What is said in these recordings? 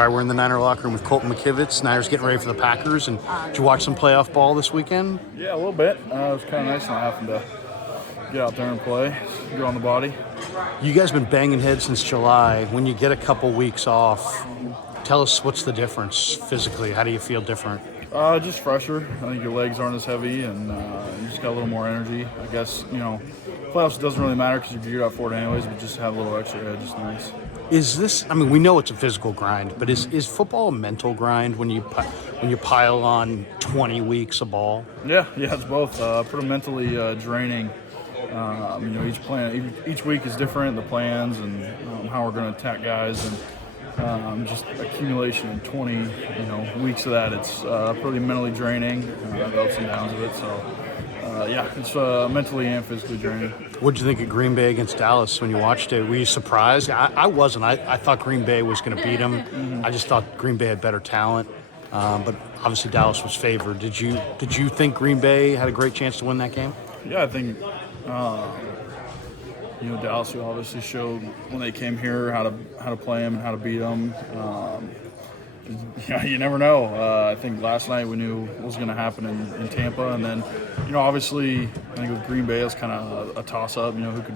All right, we're in the Niner locker room with Colton McKivitz. Niners getting ready for the Packers. And did you watch some playoff ball this weekend? Yeah, a little bit. It was kind of nice not having to get out there and play, get on the body. You guys been banging heads since July. When you get a couple weeks off, tell us what's the difference physically. How do you feel different? Just fresher. I think your legs aren't as heavy, and you just got a little more energy. I guess, playoffs doesn't really matter because you're out for it anyways, but just to have a little extra edge is nice. Is this? I mean, we know it's a physical grind, but is football a mental grind when you pile on 20 weeks of ball? Yeah, it's both. Pretty mentally draining. Each week is different. The plans and how we're going to attack guys, and just accumulation of 20 weeks of that. It's pretty mentally draining. The ups and downs of it. So. It's mentally and physically draining. What did you think of Green Bay against Dallas when you watched it? Were you surprised? I wasn't. I thought Green Bay was going to beat them. Mm-hmm. I just thought Green Bay had better talent, but obviously Dallas was favored. Did you think Green Bay had a great chance to win that game? Yeah, I think Dallas obviously showed when they came here how to play them and how to beat them. You never know. I think last night we knew what was going to happen in Tampa, and then, obviously, I think with Green Bay, it's kind of a toss-up. Who could,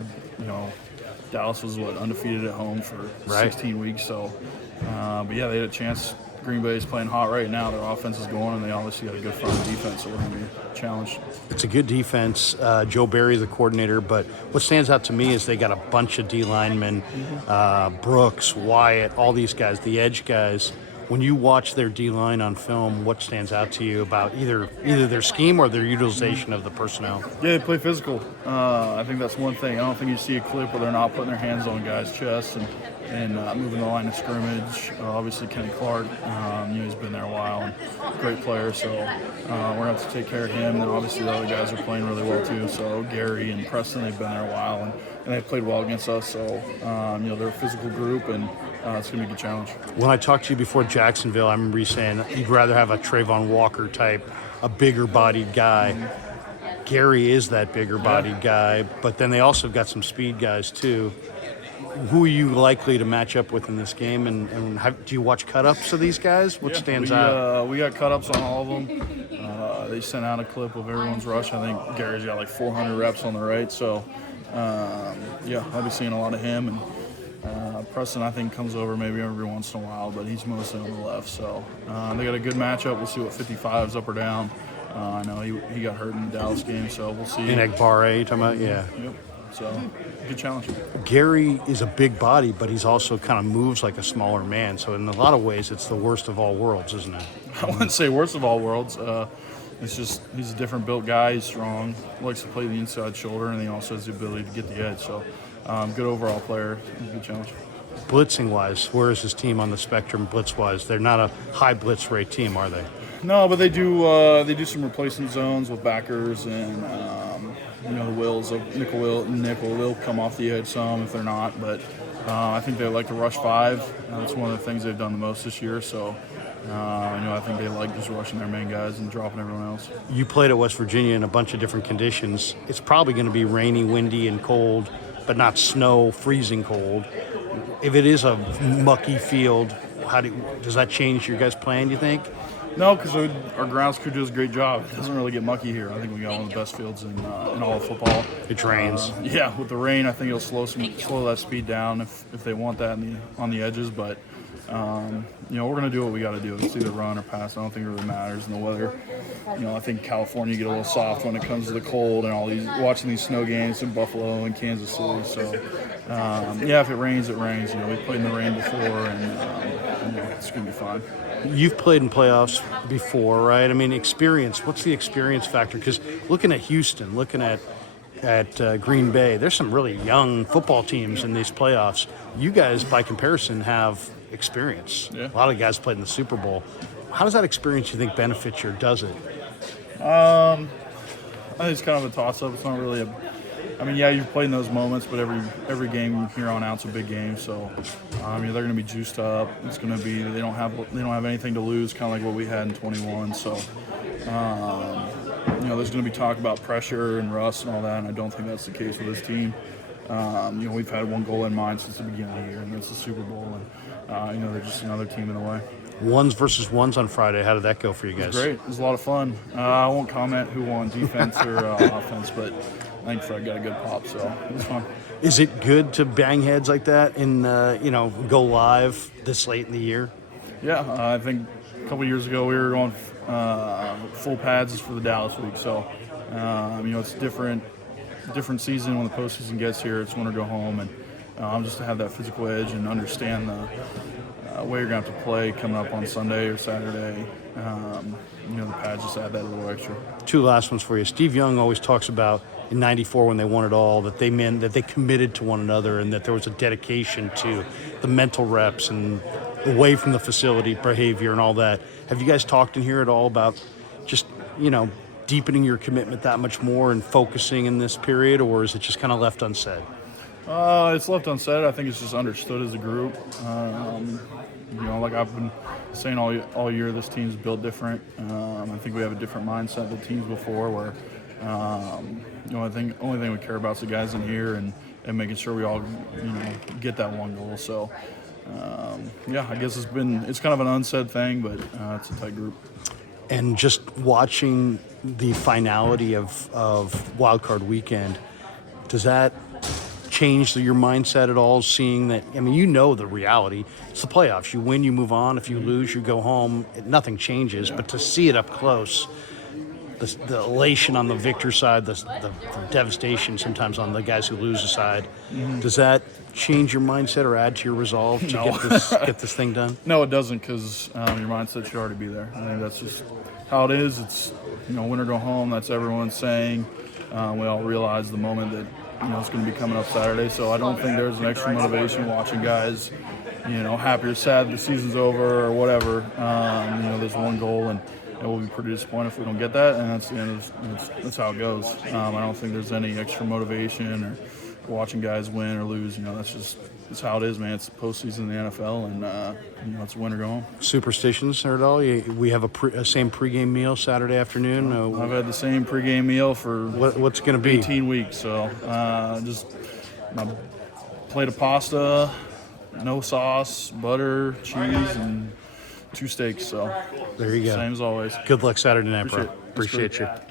Dallas was undefeated at home for 16 weeks. So, but yeah, they had a chance. Green Bay is playing hot right now. Their offense is going, and they obviously got a good front defense, so we're going to be challenged. It's a good defense. Joe Barry, the coordinator, but what stands out to me is they got a bunch of D linemen, Brooks, Wyatt, all these guys, the edge guys. When you watch their D-line on film, what stands out to you about either their scheme or their utilization of the personnel? Yeah, they play physical. I think that's one thing. I don't think you see a clip where they're not putting their hands on guys' chests and moving the line of scrimmage. Obviously, Kenny Clark, he's been there a while and great player, so we're going to have to take care of him. And then obviously the other guys are playing really well too. So Gary and Preston, they've been there a while and they've played well against us. So they're a physical group and it's going to be a good challenge. When I talked to you before Jacksonville, I remember you saying you'd rather have a Trayvon Walker type, a bigger-bodied guy. Gary is that bigger-bodied guy, but then they also got some speed guys too. Who are you likely to match up with in this game, and do you watch cut-ups of these guys? What stands out? We got cut-ups on all of them. They sent out a clip of everyone's rush. I think Gary's got like 400 reps on the right, so I'll be seeing a lot of him. And Preston, I think, comes over maybe every once in a while, but he's mostly on the left. So they got a good matchup. We'll see what 55 is up or down. I know he got hurt in the Dallas game, so we'll see. In Egbare, you talking about? Yeah. Yep. So, good challenge. Gary is a big body, but he's also kind of moves like a smaller man. So in a lot of ways, it's the worst of all worlds, isn't it? I wouldn't say worst of all worlds. It's just he's a different built guy. He's strong, likes to play the inside shoulder, and he also has the ability to get the edge. So, good overall player. Good challenge. Blitzing-wise, where is his team on the spectrum blitz-wise? They're not a high blitz rate team, are they? No, but they do some replacement zones with backers and the wills of nickel will come off the edge some if they're not, but I think they like to rush 5. That's one of the things they've done the most this year. So I think they like just rushing their main guys and dropping everyone else. You played at West Virginia in a bunch of different conditions. It's probably going to be rainy, windy, and cold, but not snow, freezing cold. If it is a mucky field, does that change your guys' plan, do you think? No, because our grounds crew does a great job. It doesn't really get mucky here. I think we got one of the best fields in all of football. It rains. With the rain, I think it'll slow that speed down if they want that on the edges. But we're going to do what we got to do. It's either run or pass. I don't think it really matters. And the weather, I think California get a little soft when it comes to the cold and watching these snow games in Buffalo and Kansas City. So if it rains, it rains. We played in the rain before, and it's going to be fine. You've played in playoffs before, right? I mean, experience. What's the experience factor? Because looking at Houston, looking at Green Bay, there's some really young football teams in these playoffs. You guys, by comparison, have experience. Yeah. A lot of guys played in the Super Bowl. How does that experience, you think, benefit you, or does it? I think it's kind of a toss-up. It's not really you've played in those moments, but every game here on out's a big game. So, they're going to be juiced up. It's going to be they don't have anything to lose, kind of like what we had in 21. So, there's going to be talk about pressure and rust and all that, and I don't think that's the case with this team. We've had one goal in mind since the beginning of the year, and that's the Super Bowl. And they're just another team in the way. Ones versus ones on Friday. How did that go for you guys? Great. It was a lot of fun. I won't comment who won, defense or offense, but I think Fred got a good pop, so it was fun. Is it good to bang heads like that and go live this late in the year? Yeah, I think a couple years ago we were going full pads for the Dallas week, so it's different season when the postseason gets here. It's win or go home, and just to have that physical edge and understand the way you're going to have to play coming up on Sunday or Saturday. The pads just add that a little extra. Two last ones for you. Steve Young always talks about in '94 when they won it all that they meant that they committed to one another and that there was a dedication to the mental reps and away from the facility behavior and all that. Have you guys talked in here at all about just deepening your commitment that much more and focusing in this period, or is it just kind of left unsaid? It's left unsaid. I think it's just understood as a group. Like I've been saying all year, this team's built different. I think we have a different mindset than teams before where, I think only thing we care about is the guys in here and making sure we all, get that one goal. So, I guess it's kind of an unsaid thing, but it's a tight group. And just watching the finality of Wild Card Weekend, does that change your mindset at all, seeing that, the reality, it's the playoffs. You win, you move on. If you lose, you go home. Nothing changes. Yeah. But to see it up close, the elation on the victor side, the devastation sometimes on the guys who lose the side, does that change your mindset or add to your resolve to get this thing done? No, it doesn't, because your mindset should already be there. I think that's just how it is. It's, win or go home. That's everyone's saying. We all realize the moment that it's going to be coming up Saturday, so I don't think there's an extra motivation watching guys, happy or sad the season's over or whatever. There's one goal, and we'll be pretty disappointed if we don't get that, and that's the end that's how it goes. I don't think there's any extra motivation or watching guys win or lose. That's how it is, man. It's the postseason in the NFL, and it's win or go home. Superstitions at all? We have a same pregame meal Saturday afternoon. I've had the same pregame meal for what's going to be 18 weeks. So just my plate of pasta, no sauce, butter, cheese, and 2 steaks. So there you go. Same as always. Good luck Saturday night, bro. Appreciate you.